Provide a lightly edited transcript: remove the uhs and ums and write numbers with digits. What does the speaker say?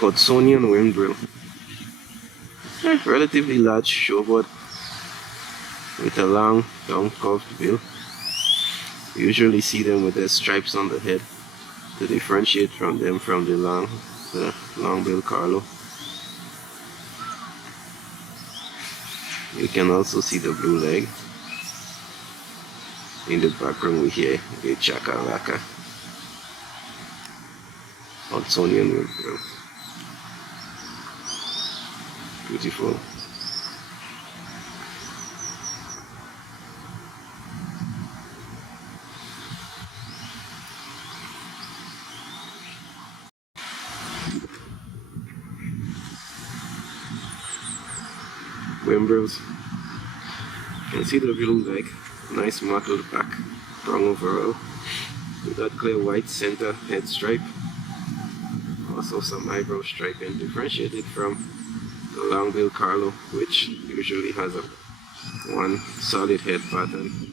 Hudsonian Whimbrel. Relatively large shorebird with a long, downcurved bill. You usually see them with their stripes on the head to differentiate from the long-billed curlew. You can also see the blue leg. In the background we hear a chakalaka. Hudsonian Whimbrel. Beautiful. Whimbrels. You can see the blue leg, nice mottled back, brown overall, with that clear white center head stripe. Also some eyebrow striping, differentiated from the long-billed curlew, which usually has one solid head pattern.